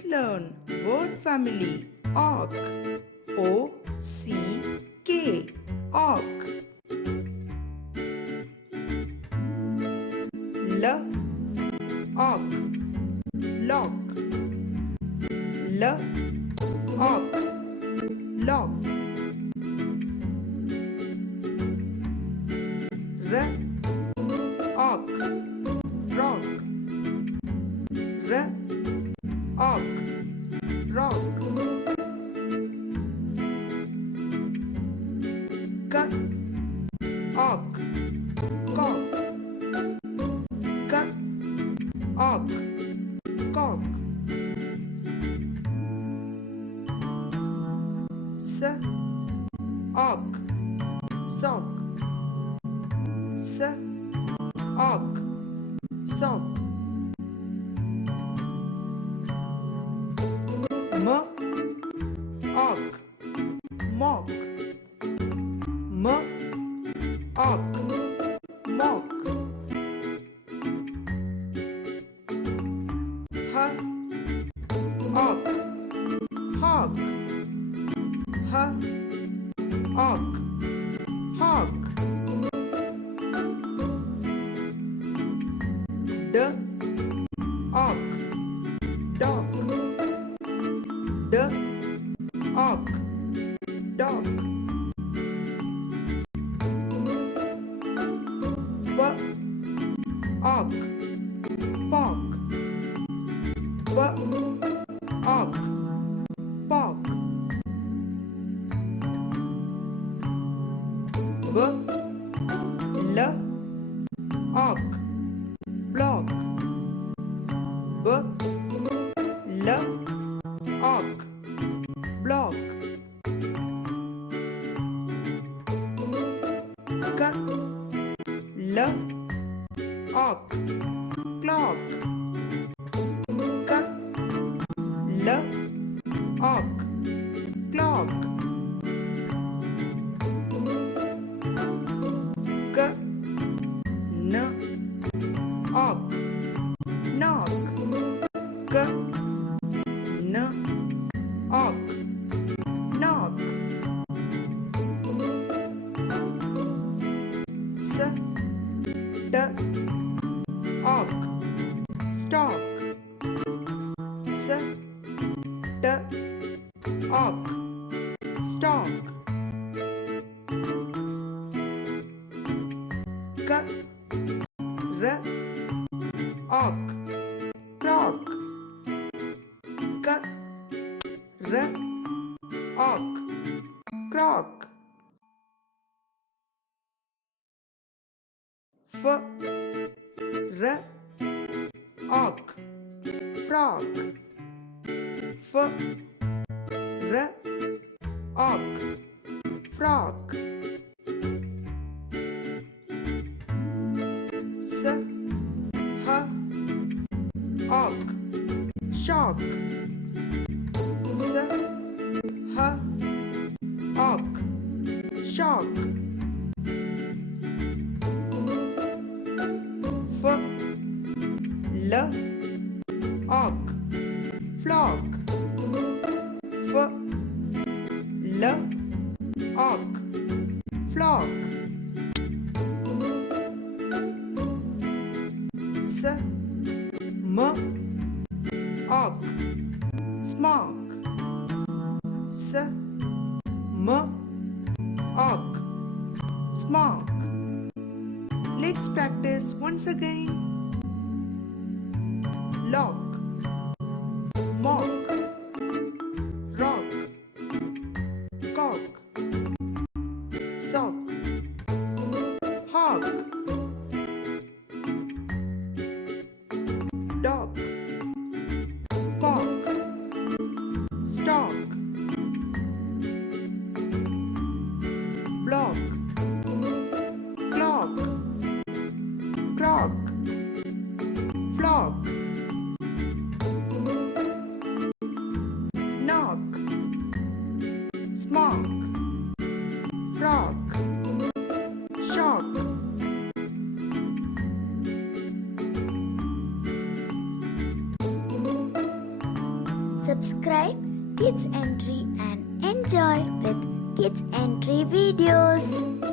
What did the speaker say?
Let's learn word family hock. O-C-K. Hock. L-Hock. Lock. L-Hock. Lock. R-Hock. Rock. R-Hock. Rock. K-Hock. Cock. K-Hock. Cock. S-Hock. Sock. S-Hock. Sock. M-Hock. Mock. M-Hock. Mock. H-Hock. Hock. H-Hock. Hock. D-Hock. Dock. D-Hock. Dock. P-Hock. Pock. P-Hock. Pock. B-L-Hock. Block. B-L-Hock. Block. K-L-Hock. Clock. K-L-Hock. Clock. K-N-Hock. Knock. K-N-Hock. Knock. S-T-Hock. Stock. S-T-Hock. Stock. K-R-Hock. Crock. K-R-Hock. Crock. F-R-Hock. Frock. F-R-Hock. Frock. S-H-Hock. Shock. S-H-Hock. Shock. F-L-Hock. Flock. F-L-Hock. Flock. S-M-Hock. Smock. S-M-Hock. Smock. Let's practice once again. Lock. Mock. Rock. Cock. Sock. Hock. Dock. Pock. Stock. Block. Clock. Crock. Flock. Knock. Smock. Frock. Shock. subscribe Kids Entry and enjoy with Kids Entry videos.